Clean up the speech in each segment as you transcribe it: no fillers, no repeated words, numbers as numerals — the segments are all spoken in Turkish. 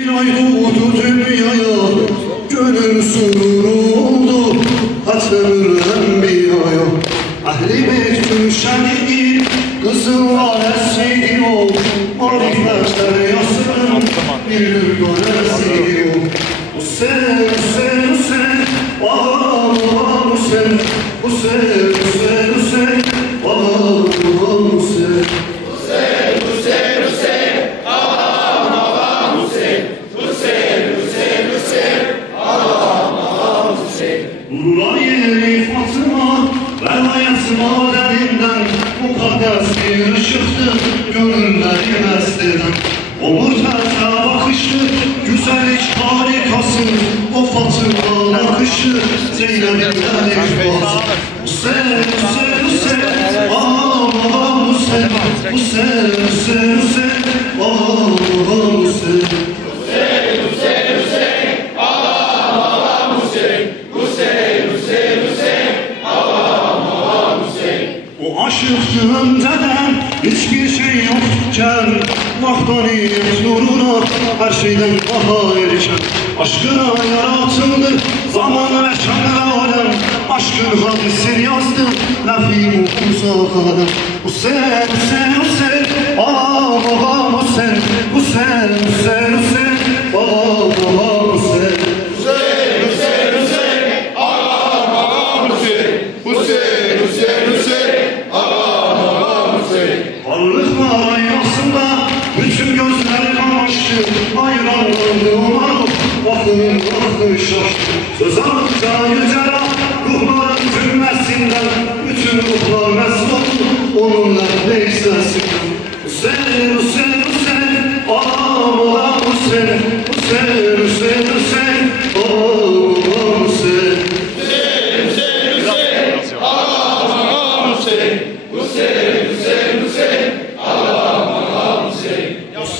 Bir ay doğdu dünyaya, gönül sururu oldu, hatırlarım bir aya. Ahli Beytül Şerif'in kızıllar esiydi o, marifetler yasırın, bir ülgün esiydi o. Hüseyin, Hüseyin, Hüseyin, ağam, ağam Hüseyin, Hüseyin, Hüseyin, Hüseyin, ağam, ağam Hüseyin. Hüseyin, Hüseyin, Hüseyin, ağam, ağam Hüseyin, Hüseyin, Hüseyin, Hüseyin, ağam, ağam Hüseyin. Nurlar yeri Fatıma, velayet madeninden, mukaddes bir ışıktı, gönülleri mest eden. O mürteza bakışı, güzellik harikası, o Fatıma bakışı, Zeynep'den ifbası. Hüseyin, Hüseyin, Hüseyin, ağam, ağam Hüseyin, Hüseyin, Hüseyin, Hüseyin, ağam, ağam Hüseyin. Hüseyin, Hüseyin, Hüseyin, ağam, ağam Hüseyin, Hüseyin, Hüseyin, Hüseyin, ağam, ağam Hüseyin. O aşıktı önceden, hiçbir şey yokken, vahdaniyet nuruna her şeyden daha erişen. Aşkına yaratıldı zaman ve şan ve alem, aşkın hadisini yazdı lef-i muhuzakadem. Hüseyin, Hüseyin, Hüseyin, ağam, ağam Hüseyin, Hüseyin, Hüseyin, Hüseyin, ağam, ağam Hüseyin. Hüseyin, Hüseyin, Hüseyin, ağam, ağam Hüseyin, Hüseyin, Hüseyin, Hüseyin, ağam, ağam Hüseyin. Varlık manasında bütün gözler kamaştı, hayranlandı ona, vakının vakti şaştı. Söz alınca yücera, ruhların cümlesinden, bütün ruhlar mesut oldu, onunla beysesinden. Hüseyin, Hüseyin, Hüseyin, ağam, ağam Hüseyin, Hüseyin, Hüseyin, Hüseyin, ağam, ağam Hüseyin. Hüseyin, Hüseyin, Hüseyin, ağam, ağam Hüseyin, Hüseyin, Hüseyin, Hüseyin, ağam, ağam Hüseyin.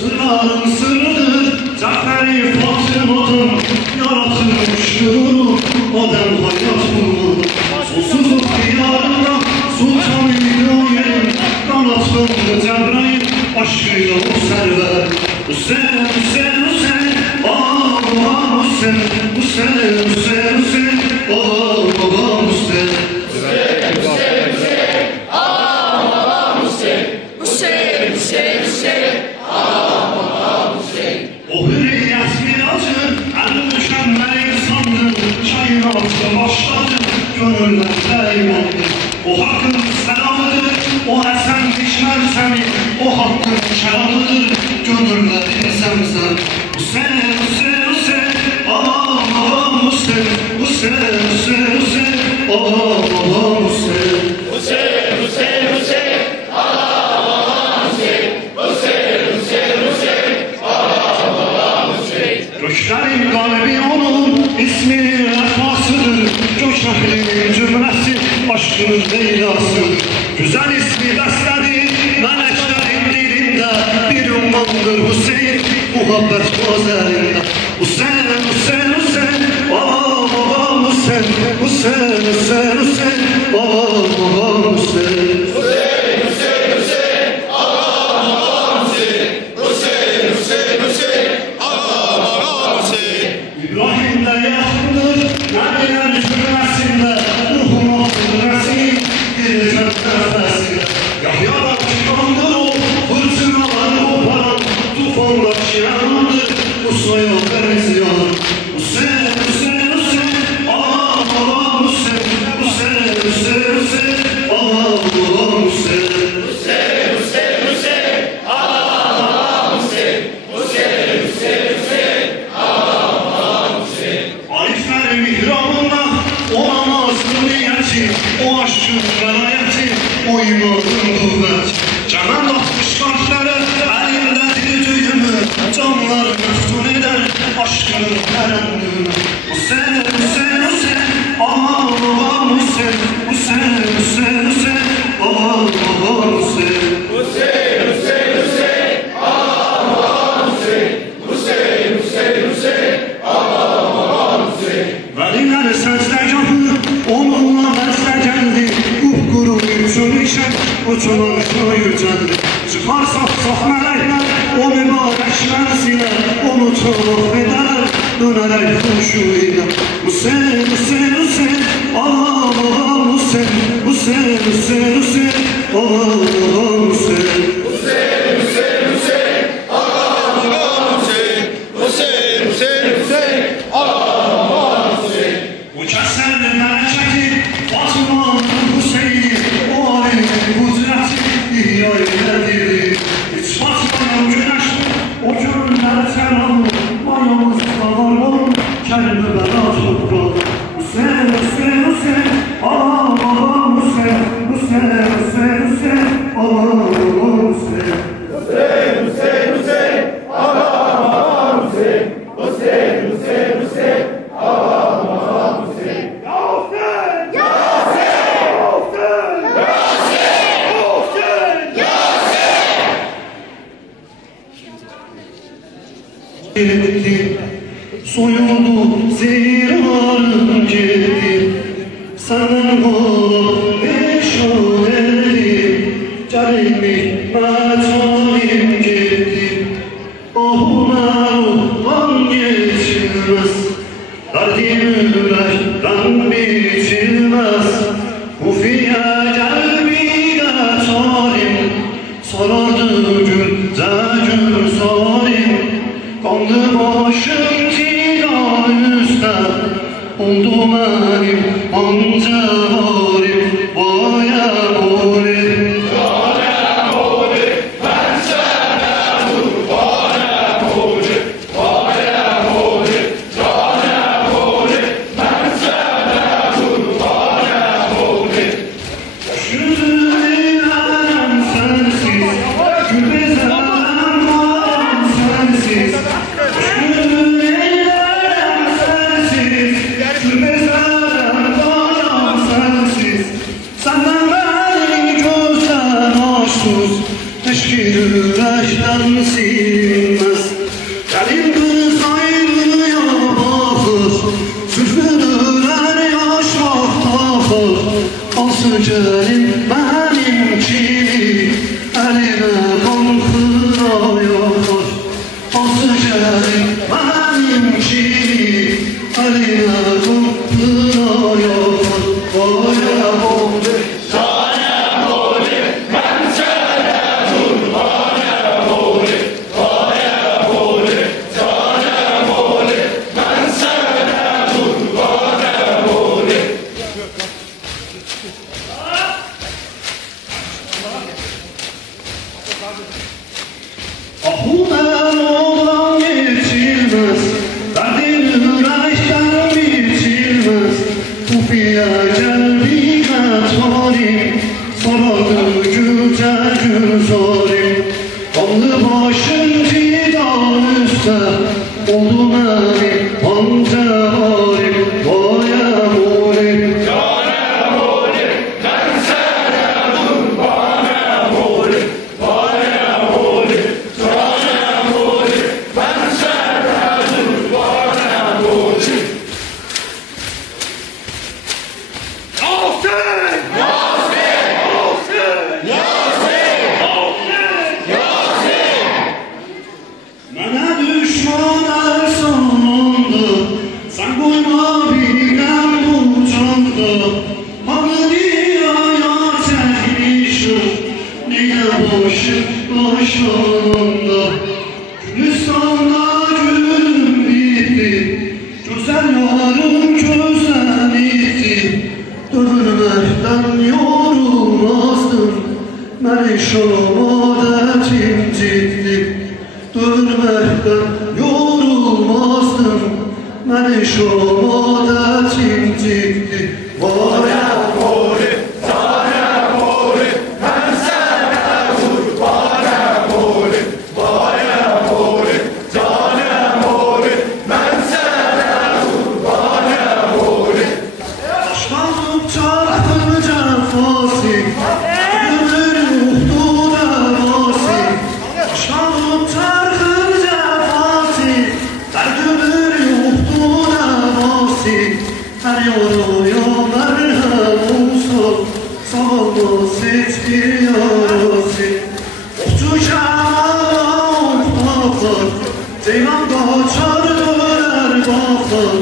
Sırların sırrıdır, Cafer-i Fatıma'nın yaratılmış nuru, Adem hayat bulmadı. Sonsuzluk diyarında sultanıydı o yerin, kanatlandı Cebrail, aşkıyla o server. Hüseyin, Hüseyin, Hüseyin, ağam, ağam Hüseyin, Hüseyin, Hüseyin, Hüseyin, ağam, ağam Hüseyin. Hüseyin, Hüseyin, Hüseyin, ağam, ağam Hüseyin, Hüseyin, Hüseyin, Hüseyin, ağam, ağam Hüseyin. O hürriyet miracı, en mükemmel insandı, kainatı başladı, gönüllerde imandı. O hakkın selamıdır, o esen dişler seni, o hakkın kelamıdır, gönülleri zemzem. Hüseyin, Hüseyin, Hüseyin, ağam, ağam Hüseyin, Hüseyin, Hüseyin, Hüseyin, ağam, ağam Hüseyin. Hüseyin, Hüseyin, Hüseyin, ağam, ağam Hüseyin, Hüseyin, Hüseyin, Hüseyin, ağam, ağam Hüseyin. Göklerin kalbi onun isminin vefasıdır, gök ehlinin cümlesi aşkının leylasıdır. Güzel ismi besledir meleklerin dilinde, bir ummandır Hüseyin muhabbet gözlerinde. Hüseyin, Hüseyin, Hüseyin, ağam, ağam Hüseyin, Hüseyin, Hüseyin, Hüseyin, ağam, ağam Hüseyin. Hüseyin, Hüseyin, Hüseyin, ağam, ağam Hüseyin, Hüseyin, Hüseyin, Hüseyin, ağam, ağam Hüseyin. İbrahim'le yakındır, Nebiler cümlesinde, ruhun hatırlasın, girecek nefesine. Yahya'da çıkandır o, fırtınaları koparan, tufanda şirandır, bu soyadları ziyan. Hüseyin, Hüseyin, Hüseyin, ağam, ağam Hüseyin, Hüseyin, Hüseyin, Hüseyin, ağam, ağam Hüseyin. Hüseyin, Hüseyin, Hüseyin, ağam, ağam Hüseyin, Hüseyin, Hüseyin, Hüseyin, ağam, ağam Hüseyin. Ariflerin mihrabında o namazın niyeti, o aşkın velayeti, o imanın kuvveti. Canan atmış kalplere, elinde dil düğümü, canlar müftun eder aşkının terennümü. Hüseyin, Hüseyin, Hüseyin, ağam, ağam Hüseyin, Hüseyin, Hüseyin, Hüseyin, ağam, ağam Hüseyin. Hüseyin, Hüseyin, Hüseyin, ağam, ağam Hüseyin, Hüseyin, Hüseyin, Hüseyin, ağam, ağam Hüseyin. Veliler secdegahı, onunla beslegendi, kupkuru üçün işe, uçun açılan şu yüceldi. Çıkar saf melekler, o mübarek şemsiler, onu tavaf eder, dönerek huşuyla. Hüseyin, Hüseyin, Hüseyin, ağam, ağam Hüseyin, Hüseyin, Hüseyin, Hüseyin, ağam, ağam Hüseyin. Hüseyin, Hüseyin, Hüseyin, ağam, ağam Hüseyin, Hüseyin, Hüseyin, Hüseyin, ağam, ağam Hüseyin. Bu keserli meleketi, Fatıma'nın Hüseyin'i, o alimin kudreti ihya eyledir. Hiç batmayan güneş, o günler selamı, mayamız dağlar olur, kelime bela toprağı. Hüseyin, Hüseyin, Hüseyin, ağam, ağam Hüseyin, Hüseyin, Hüseyin, Hüseyin, ağam, ağam Hüseyin. Hüseyin, Hüseyin, Hüseyin, ağam, ağam Hüseyin, Hüseyin, Hüseyin, Hüseyin, ağam, ağam Hüseyin. Soyuldu zirarım geldi, senden oğlum eşan eldi, Celillik metalim geldi, ohuna ruhlan geçilmez, derdim yürekten biçilmez, Hufiye celbiyle talim, sarardı gülce gül salim, kandı başım zira üstte, oldu benim pancarim, baya borim. Bana boğdu, ben sana dur, bana boğdu, bana boğdu, bana boğdu, ben sana dur, bana boğdu. Yüzülerim sensiz, gülbezem var sensiz. Yüzülerim sensiz, gülbezem var sensiz. Senden beni gözden açsız, eşki yürekten silinmez. Gelin kız ayrılıya bakır, sürfürüler yaş vaktadır. Alsın gelin benim kimi, eline kan kıra yakar. Alsın gelin benim kimi, eline kan kıra yakar. Baya oldu. Sana boğdu, ben sana dur, bana boğdu, bana boğdu, sana boğdu, ben sana dur, bana boğdu. Ahumen olan geçilmez, derdim yürekten biçilmez. Hufiye celbine talim, sarardı gülce gül zalim. Kanlı başım cida üstte, oldu benim pancarim, baya borim. Sana boğdu, ben sana dur, bana boğdu, bana boğdu, sana boğdu, ben sana dur, bana boğdu. Mənə düşman hər sonunda, sən qoyma bilən bu canda. Hanı dünyaya çəkmişim, neyə başım başlananda. Gülüstanda gülüm bitdi, gözəl yarım gözəl idi. Dövülməkdən yorulmazdım, mən şamadətim ciddi. Dönmekten yorulmazdım, ben şamadətim ciddi. Vay Boğdu, sana boğdu, ben sana dur, bana boğdu, bana boğdu, sana boğdu, ben sana dur, bana boğdu. Başlandım çarpın cefası, ömür yoktu devası. Başlandım çarpın cefası, ömür yoktu devası. Her yoruyor merhamet. Ceylan kaçar döner baktan,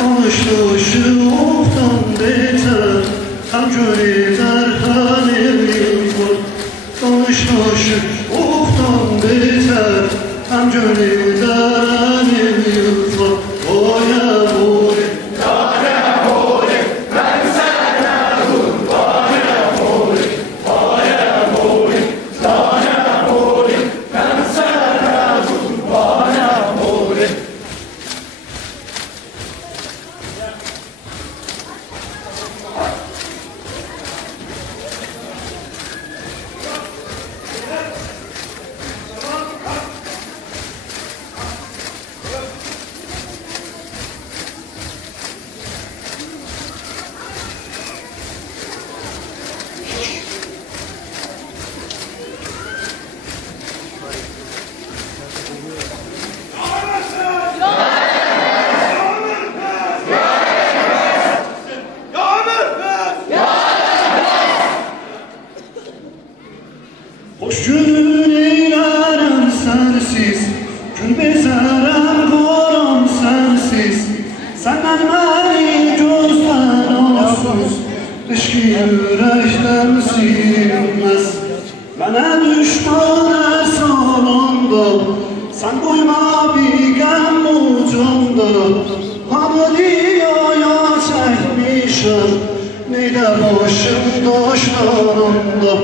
danışmışı oktan beter. Hem gönüller hem evim var, danışmışı oktan beter. Hem gönüller hem evim var, oya oya. Hoş günün eylenen sensiz, gün bezerem koram sensiz. Senden beni gözden olsuz, eşki yürekten silinmez. Bana düşman her salanda, sen koyma bir gem ucunda. Hanı dünyaya çekmişem, neyde başım taşlarında.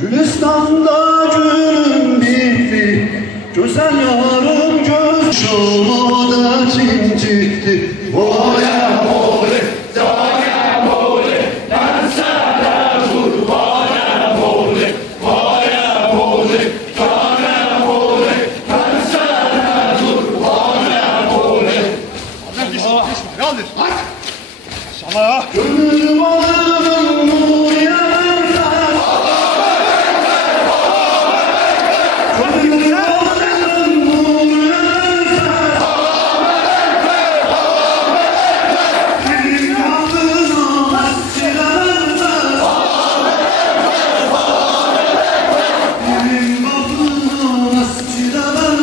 Gülistan'da gülüm bitti, güzel yarım göz şamada cincikti. Vaya vole, Vaya vole, ben sana vaya vole, vaya vole, vaya vole, ben sana vaya vole. Kaldır. Maşallah. Gönlüm alırım nur yerler. Gönlüm alırım nur yerler. Dilim yalnızım mescideler. Dilim yalnızım mescideler.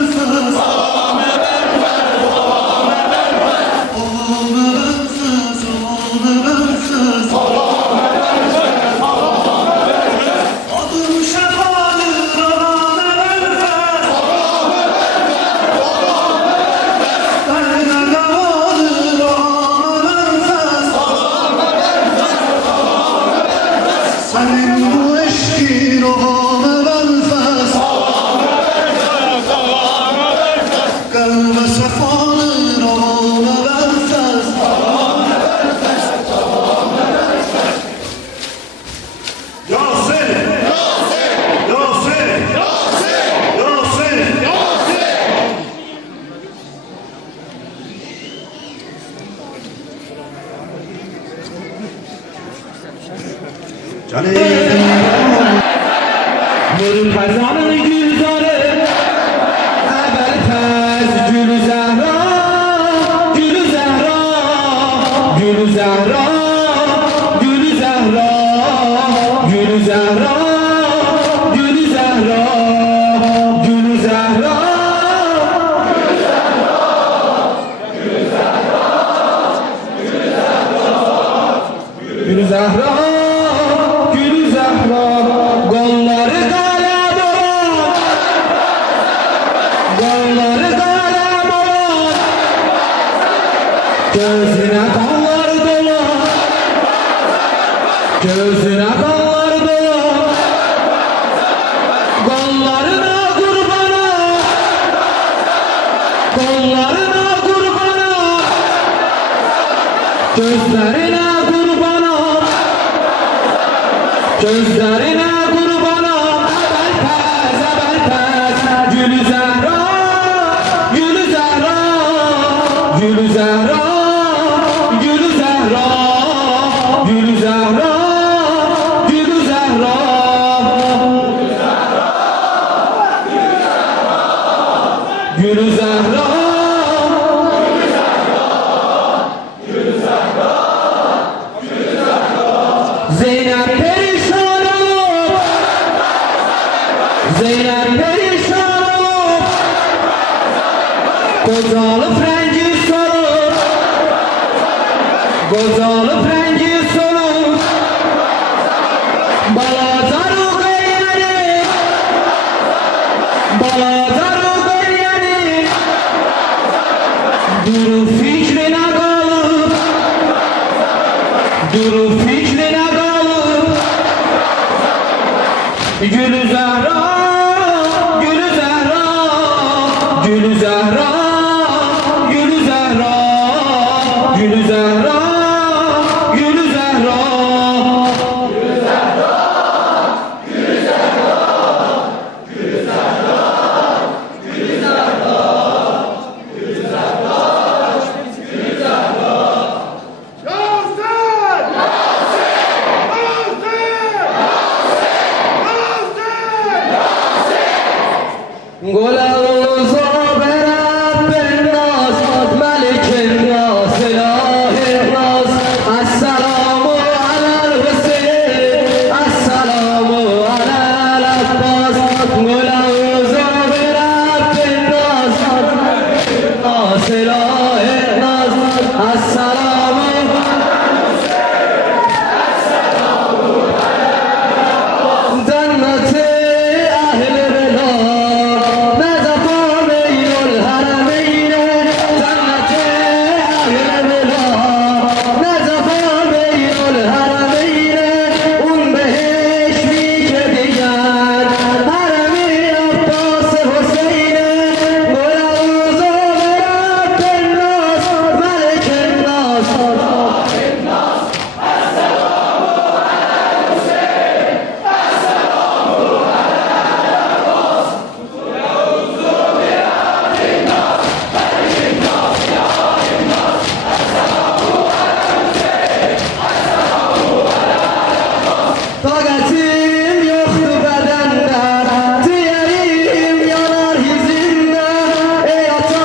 Adım şefadır ana menfez. Derde devadır ana menfez. Senin bu eşkin ana menfez. Kalbe sefadır ana menfez. Yasin! Yasin! Yasin! Nurun kazanı gülzarı, evvel tez gülü zehra, gülü zehra, gülü zehra, gülü zehra, gülü zehra, gülü zehra, gülü zehra, gülü zehra, gülü zehra, golları kalem olan, golları kalem olan, gözüne kanlar dolan, gözüne kanlar dolan, gollarına kurbana, gollarına kurbana, gözlerine kurbana, gözlerine kurbana. Ebel pez, gülü zehra, gülü zehra, gülü zehra, gülü zehra, gülü zehra, gülü zehra, gülü zehra. Zeynep perişan olup, Zeynep perişan olup, Gozalı frengi solur, gozalı frengi solur, balazarı beyyeni, balazarı beyyeni, duru fikrine kalıp, duru fikrine kalıp, Gülü Zehra, Gülü Zehra, Gülü Zehra, Gülü Zehra, Gülü Zehra, Gülü Zehra, Gülü Zehra, Gülü Zehra, Gülü Zehra, Gülü Zehra, Gülü Zehra, Gülü Zehra. Gülüz berab nas, Melikin nas, ilahi nas. Esselamu alel Hüseyin, esselamu alel Abbas. Gülüz berab nas, Melikin nas, ilahi nas. Esselamu alel Hüseyin, esselamu alel Abbas. Cenneti ahli bela. Taqətim yoxdur bədəndə, ciğərim yanar hizimdə. Ey ata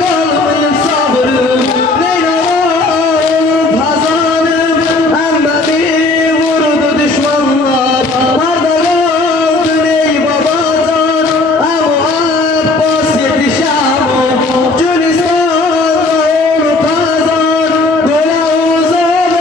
qalmayıb sabrım, Leylalar olub hazanım. Əmməmi vurdu düşmanlar, harda qaldın ey babacan. Əbu Abbas yetişəmu, Gülistan'da olub hazan. Qola uza verəm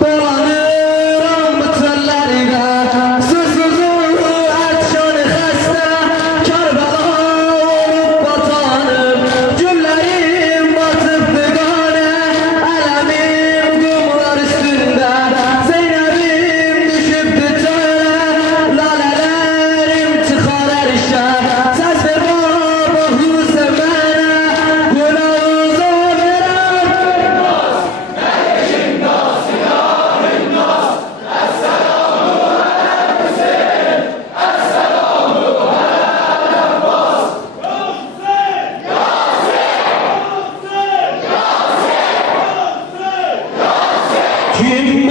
dolanıram bu çöllərdə, susuzum ətşanı xəstə. Kərbəla olub vatanım, güllərim batıbdı qanə. Ələmim qumlar üstündə, Zeynəbim düşübdü çölə. Lalələrim çıxar ərişə, səs ver baba Hüseyin mənə. Qulavuza verəm Kim